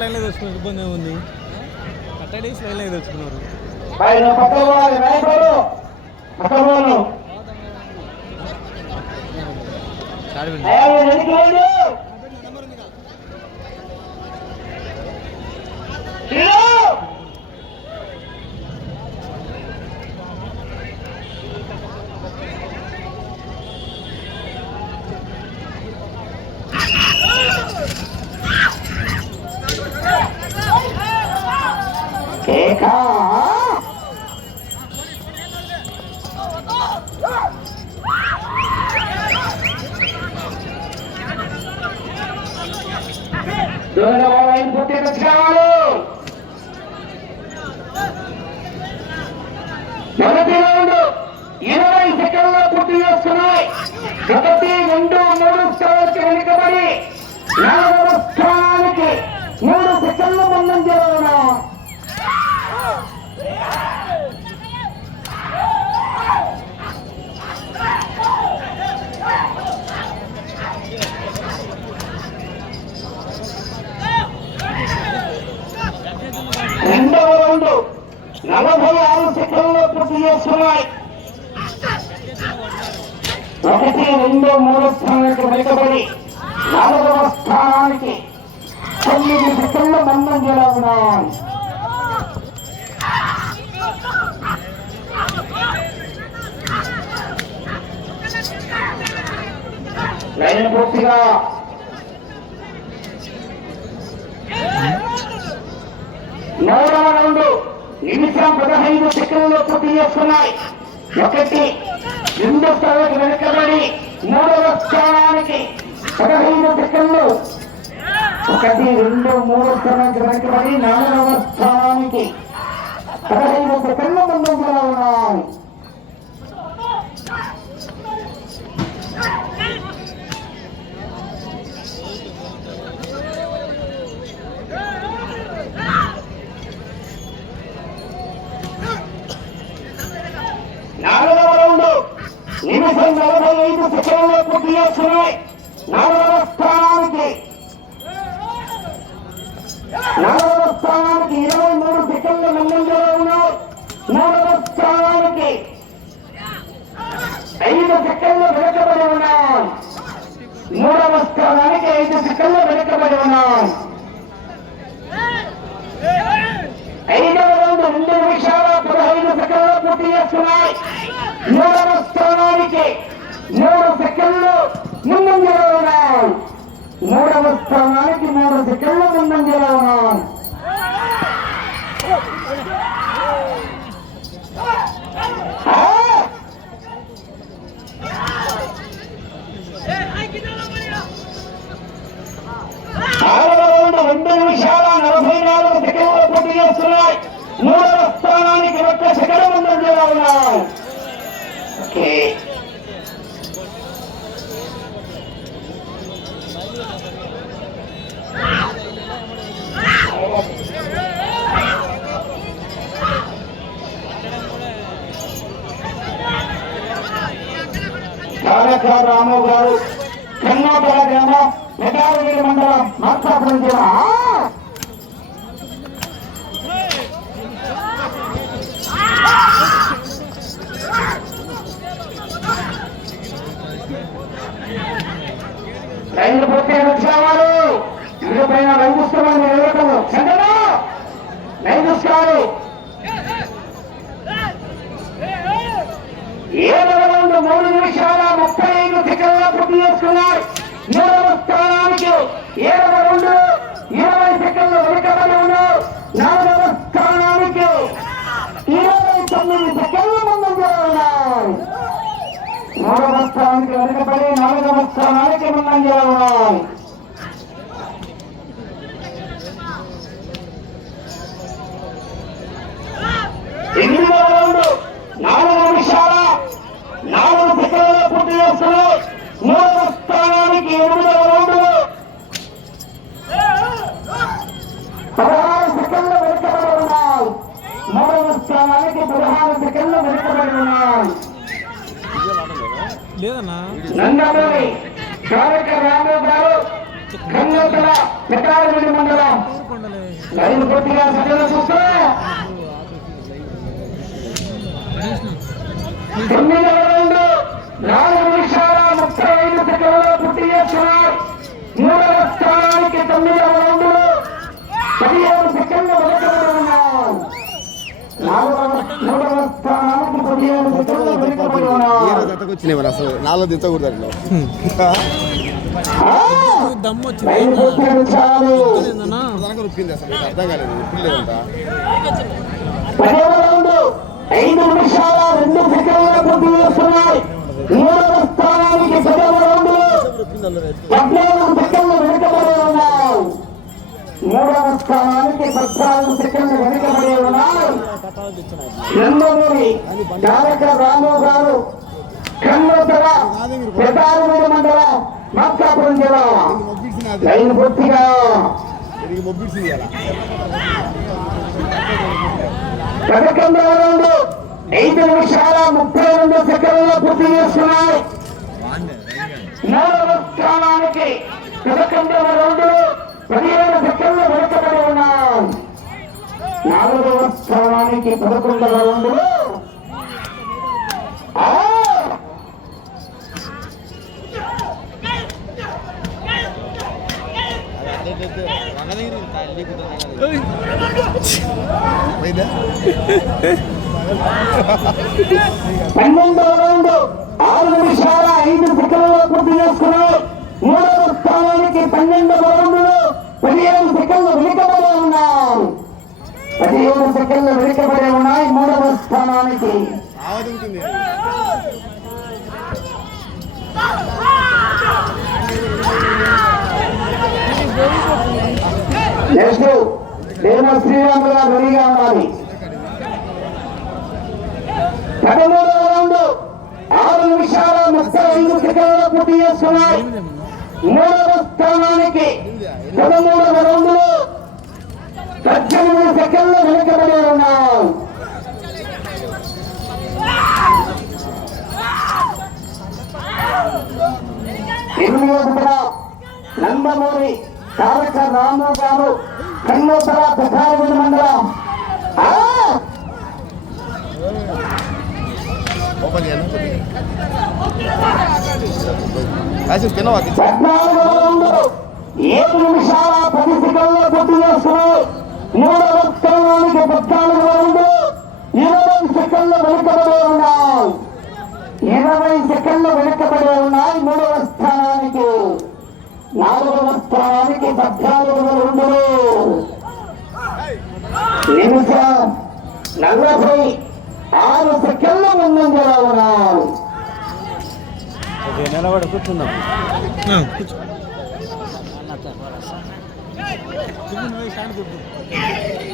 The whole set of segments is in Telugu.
లైన్లో తెచ్చుకున్నారు, ఇబ్బంది ఏముంది? కట్టడేసి లైన్లో తెచ్చుకున్నారు. మొదటి రౌండ్ 20 సెకండ్లో పూర్తి చేస్తున్నాయి. 1, 2, 3 స్థానానికి వెనుకబడి 4వ స్థానానికి 3 సెకండ్ల ముందంజలో ఉన్నాం. రెండవ రౌండ్ 46 సెకండ్లో పూర్తి చేస్తున్నాయి. 1, 2, 3 స్థానానికి వెనుకబడి 4వ స్థానానికి 9 సెకండ్ల ముందంజలో ఉన్నాయి. లైన్ పూర్తిగా మూడవ రౌండ్ నిమిషం 15 సెకండ్లో పూర్తి చేస్తున్నాయి. 1, 2 స్థానానికి వెనుకబడి 3వ స్థానానికి 15 సెకండ్లు. 1, 2, 3 స్థానానికి వెనుకబడి 4వ స్థానానికి 15 సెకండ్ల ముందంజలో ఉన్నాయి. నాలుగవ రౌండ్ నిమిషం 45 సెకండ్లో పూర్తి చేస్తున్నాయి. 4వ స్థానానికి 23 సెకండ్ల ముందంజలో ఉన్నాయి. 3వ స్థానానికి 5 సెకండ్లు వెనుకబడి ఉన్నాయి. 3వ స్థానానికి 5 సెకండ్లు వెనుకబడి ఉన్నాయి. 5వ రౌండ్ 2 నిమిషాల 15 సెకండ్లు పూర్తి చేస్తున్నాయి. 3వ స్థానానికి 3 సెకండ్లు ముందంజలో ఉన్నాయి. 3వ స్థానానికి 3 సెకండ్ల ముందంజలో ఉన్నాయి. ఆరవ రౌండ్ 2 నిమిషాల 44 సెకండ్లు పూర్తి చేస్తున్నాయి. 3వ స్థానానికి 1 సెకండ్ ముందంజలో ఉన్నాయి. రాము గారు కర్ణాటక గ్రామం మెటారగిరి మండలం మార్కాపురం జిల్లా. రైలు పూర్తి వచ్చేవారు ఇరుపైన రైతుస్తామని ఎదుర్కొను చంద్రనా రైతుస్తారు. 7వ రౌండ్ 3 నిమిషాల 35 సెకండ్ల పూర్తి చేసుకున్నారు. 3వ స్థానానికి 7వ రౌండ్ 20 సెకండ్లు వెనుకబడి ఉన్నారు. 4వ స్థానానికి 29 సెకండ్ల ముందంజలో ఉన్నారు. 3వ స్థానానికి వెనుకబడి 4వ స్థానానికి ముందంజలో ఉన్నారు. 8వ రౌండ్ 4 నిమిషాల 4 సెకండ్ల పూర్తి చేస్తున్నారు. 3వ స్థానానికి 8వ రౌండ్ 16 సెకండ్లు వెనుకబడి ఉన్నాయి. 3వ స్థానానికి 16 సెకండ్లు వెనుకబడి ఉన్నాయి. నందమూరి రాము గారు కన్నోతల మెటారగిరి మండలం లైన్ పూర్తిగా సగం చూస్తే 9వ రౌండ్ 4 నిమిషాల 35 సెకండ్లలో పూర్తి చేస్తున్నారు. 3వ స్థానానికి 9వ రౌండ్ 17 సెకండ్లు వెనుకబడి ఉన్నారు. 3వ స్థానానికి 17 సెకండ్లు వెనుకబడి ఉన్నారు. అసలు నాలో దించకూడదు దమ్ము లైన్ పూర్తిగా చాలు. వచ్చింది అసలు అర్థం కాలేదు లేదంట 10వ రౌండ్ 5 నిమిషాల 2 సెకండ్ల పూర్తి చేస్తున్నారు. 3వ స్థానానికి 10వ రౌండ్ 14 సెకండ్లు వెనుకబడి ఉన్నారు. 3వ స్థానానికి 14 సెకండ్లు వెనుకబడి ఉన్నారు. నందమూరి తారక రాము గారు కన్నోతర పెదారమూడి మండలం మార్కాపురం జిల్లా. లైన్ పూర్తిగా మొబ్బిడిసింది కదా 11వ రౌండ్ 5 నిమిషాల 32 సెకండ్లలో పూర్తి చేస్తున్నారు. 3వ స్థానానికి 11వ రౌండ్ 17 సెకండ్లు వెనుకబడి ఉన్నారు. 4వ స్థానానికి 11వ రౌండ్ పోయిందా 12వ రౌండ్ 6 నిమిషాల 5 సెకండ్లలో పూర్తి చేసుకున్నారు. 3వ స్థానానికి 12వ రౌండ్ 17 సెకండ్లు వెనుకబడి ఉన్నారు. 17 సెకండ్లు వెనుకబడి ఉన్నాయి 3వ స్థానానికి. ఆవదుంటుంది నెక్స్ట్ నేను శ్రీరాములు గారు రెడీగా ఉండాలి. 13వ రౌండ్ 6 నిమిషాల 35 సెకండ్లలో పూర్తి చేసుకున్నారు. 3వ స్థానానికి 13వ రౌండ్ 18 సెకండ్లు వెనుకబడి ఉన్నారు. 8వ నందమూరి తారక రాము గారు కన్నోతర పెదారమూడి మండలం. ఓపెన్ తినవా 14వ రౌండ్ 7 నిమిషాల 10 సెకండ్లలో పూర్తి చేస్తున్నారు. 3వ స్థానానికి 14వ రౌండ్ 20 సెకండ్లు వెనుకబడి ఉన్నాయి. 20 సెకండ్లు వెనుకబడి ఉన్నాయి 3వ స్థానానికి. 4వ స్థానానికి 14వ రౌండ్ నిమిషం 46 సెకండ్ల ముందంజలో ఉన్నారు. నిలబడి కూర్చుందాం.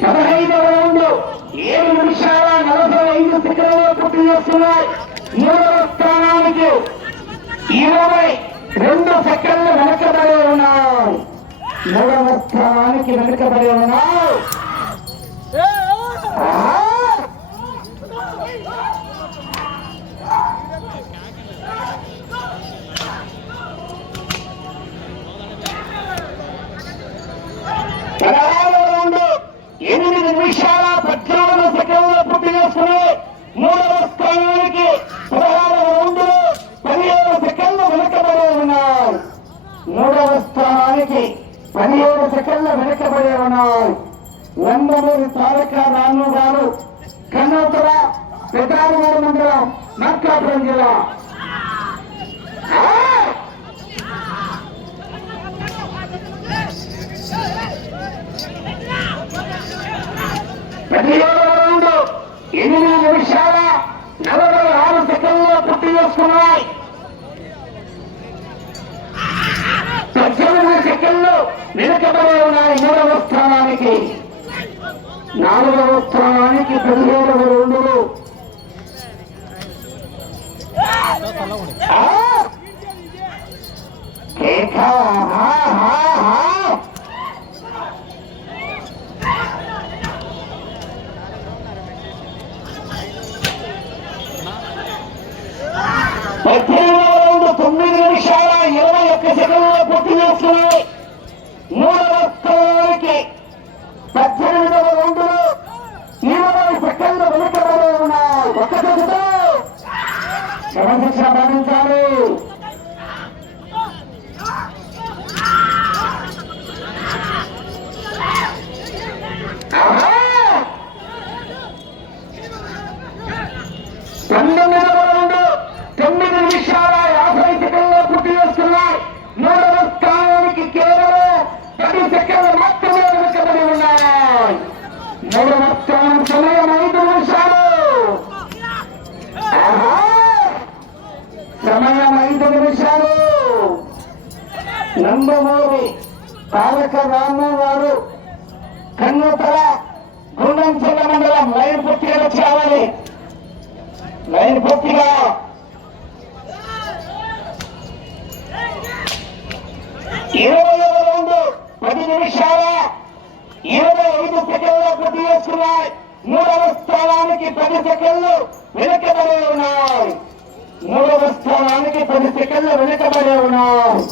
15వ రౌండ్ 7 నిమిషాల 45 సెకండ్లలో పూర్తి చేస్తున్నారు. 3వ స్థానానికి 22 సెకండ్లు వెనకబడి ఉన్నారు. 3వ స్థానానికి వెనకబడి ఉన్నారు. 16వ రౌండ్ 8 నిమిషాల 14 సెకండ్లలో పూర్తి చేస్తున్నారు. 3వ స్థానానికి 16వ రౌండ్ 17 సెకండ్లు వెనుకబడి ఉన్నారు. 3వ స్థానానికి 17 సెకండ్లు వెనుకబడి ఉన్నారు. నందమూరి తారక రాము గారు కన్నోతర పెదారమూడి మండలం మార్కాపురం జిల్లా. 17వ రౌండ్ 8 నిమిషాల 46 సెకండ్లలో పూర్తి చేసుకున్నాయి. 18 సెకండ్లు వెనుకబడి ఉన్నాయి 3వ స్థానానికి. 4వ స్థానానికి 17వ రౌండ్లు. రౌండ్ 9 నిమిషాల 21 సెకండ్లలో పూర్తి చేస్తున్నాయి. 3వ స్థానానికి 18వ రౌండ్లో 20 సెకండ్లు వెనుకబడి ఉన్నాయి. ఒక్క చేతితో క్రమశిక్షణ పాటించాలి. ఆహా 19వ రౌండ్ 9 నిమిషాల 50 సెకండ్లో పూర్తి చేస్తున్నాయి. 3వ స్థానానికి కేవలం 10 సెకండ్లు మాత్రమే వెనుకబడి ఉన్నాయి. 3వ స్థానం సమయం 5 నిమిషాలు. సమయం 5 నిమిషాలు. నందమూరి తారక రాము గారు కన్నూతల గుండంచెల్ల మండలం లైన్ పూర్తిగా వచ్చేవాలి. లైన్ పూర్తిగా 20వ రౌండ్ 10 నిమిషాల 25 సెకండ్లు పూర్తి చేసుకున్నాయి. 3వ స్థానానికి 10 సెకండ్లు వెనుకబడి ఉన్నాయి. 3వ స్థానానికి 10 సెకండ్లు వెనుకబడి ఉన్నాయి.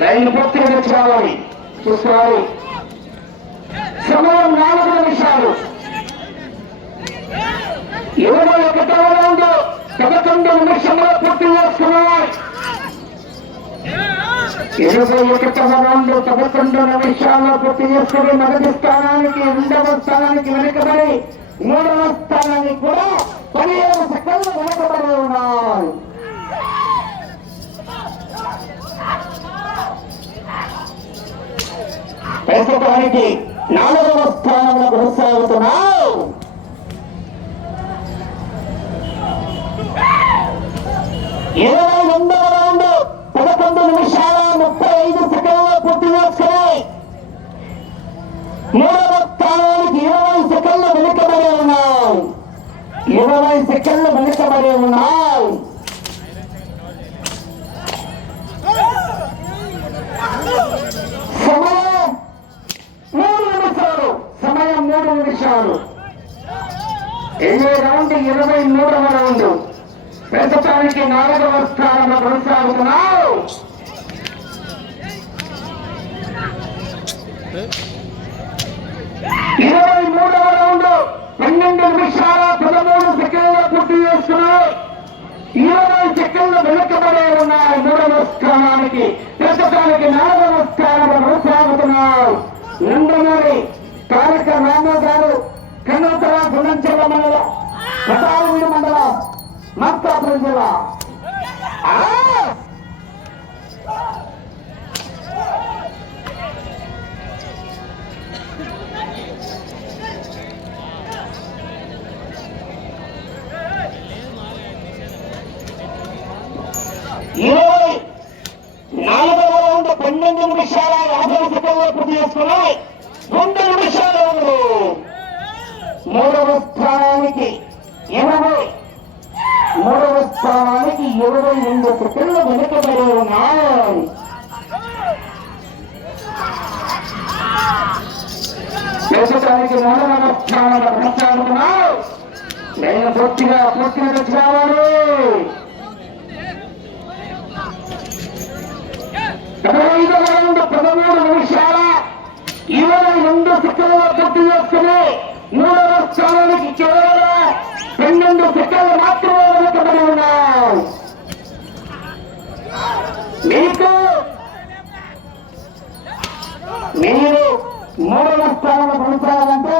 లైన్ పూర్తిగా తెచ్చుకోవాలి. చూసుకోవాలి. సమయం 4 నిమిషాలు. 21వ రౌండ్ 11 నిమిషంలో పూర్తి చేసుకున్నాయి. 21వ రౌండ్ 11 నిమిషాల్లో పూర్తి చేసుకుని మొదటి స్థానానికి 2వ స్థానానికి వెనుకబడి 3వ స్థానానికి కూడా 15 సెకండ్లు వెనుకబడి ఉన్నాయి. ప్రస్తుతానికి 4వ స్థానంలో కొనసాగుతున్నావు. 22వ రౌండ్ 11 నిమిషాల 35 సెకండ్లు పూర్తి చేసుకుని 3వ స్థానానికి 20 సెకండ్లు వెనుకబడి ఉన్నాయి. 20 సెకండ్లు వెనుకబడి ఉన్నాయి. సమయం 3 నిమిషాలు. ఈ రౌండ్ 23వ రౌండ్. ప్రస్తుతానికి 4వ స్థానంలో కొనసాగుతున్నావు. 23వ రౌండ్ 12 నిమిషాల 13 సెకండ్లు పూర్తి చేసుకున్నాయి. 20 సెకండ్లు వెనుకబడే ఉన్నాయి. 3వ స్థానానికి ప్రస్తుతానికి 4వ స్థానంలో కొనసాగుతున్నావు. నందమూరి తారక రాము గారు కన్నూతల గుండంచెల్ల మండలం పటాలవీడు మండలం మార్కాపురం జిల్లా. ఇరవై 4వ రౌండ్ 12 నిమిషాల 50 సెకండ్లు పూర్తి చేసుకున్నాయి. 2 నిమిషాలు. 3వ స్థానానికి 22 సెకండ్లు వెనుకబడి ఉన్నాయి. ప్రస్తుతానికి 4వ స్థానంలో కొనసాగుతున్నావు. నేను పూర్తిగా తెచ్చుకోవాలి. 15వ రౌండ్ 13 నిమిషాల 22 సెకండ్లు పూర్తి చేసుకుని 3వ స్థానానికి కేవలం 12 సెకండ్లు మాత్రమే వెనుకబడి ఉన్నాయి. మీరు 3వ స్థానంలో కొనసాగాలంటే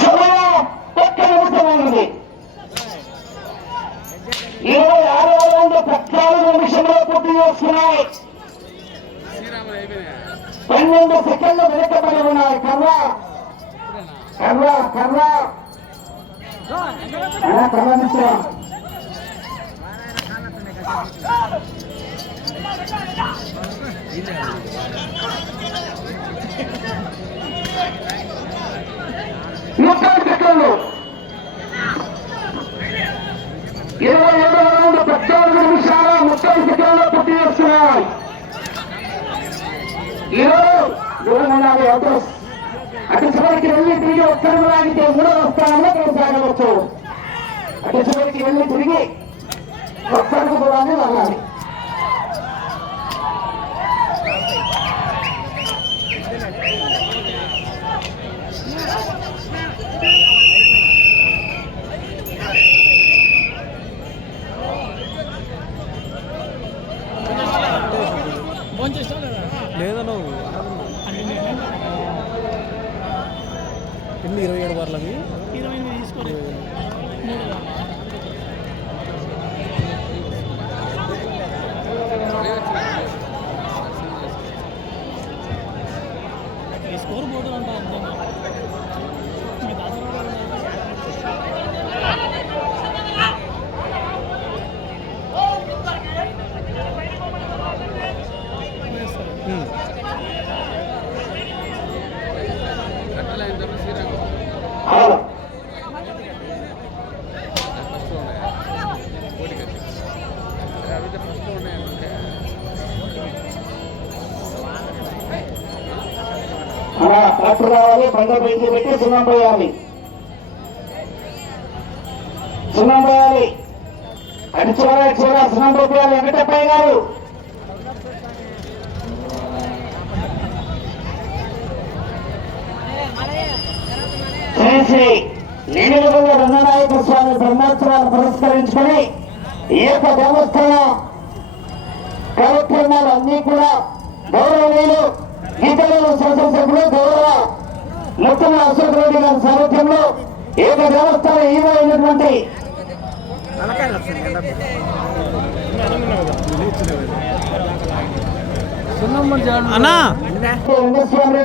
సమయం 1 నిమిషం ఉంది. 26వ రౌండ్ 14 నిమిషంలో పూర్తి చేసుకున్నాయి. 12 సెకండ్లు వెనుకబడి ఉన్నాయి. కర్ర సెకండ్లు 27వ రౌండ్ 14 నిమిషాల 30 సెకండ్లలో పూర్తి చేస్తున్నాయి. అటు చివరికి వెళ్ళి తిరిగి ఒక్కరు లాగితే 3వ స్థానంలో కొనసాగవచ్చు. అటు చివరికి వెళ్ళి తిరిగి ఒక్కరు కూడా వెళ్ళాలి. లేదా నువ్వు ఎన్ని 27 బార్లు అవి 28 తీసుకోలేదు. స్కోర్ బోర్డు అంటారు. ట్రాక్టర్ రావాలి, బండ బయట పెట్టి సున్నం పోయాలి. సున్నం పోయాలి, అటు చివర సున్నం పోయాలి. వెంకటప్పయ్య గారు శ్రీ నీలగొండ రంగనాయక స్వామి బ్రహ్మోత్సవాలు పురస్కరించుకొని ఈ యొక్క దేవస్థాన కార్యక్రమాలు అన్ని కూడా గౌరవనీయులు గీతలలో శాసనసభ్యులు గౌరవ ముత్తమ అశోక్ రెడ్డి గారి సారథ్యంలో ఈ యొక్క దేవస్థాన ఈవో అయినటువంటి అన్నా వెంకటస్వామి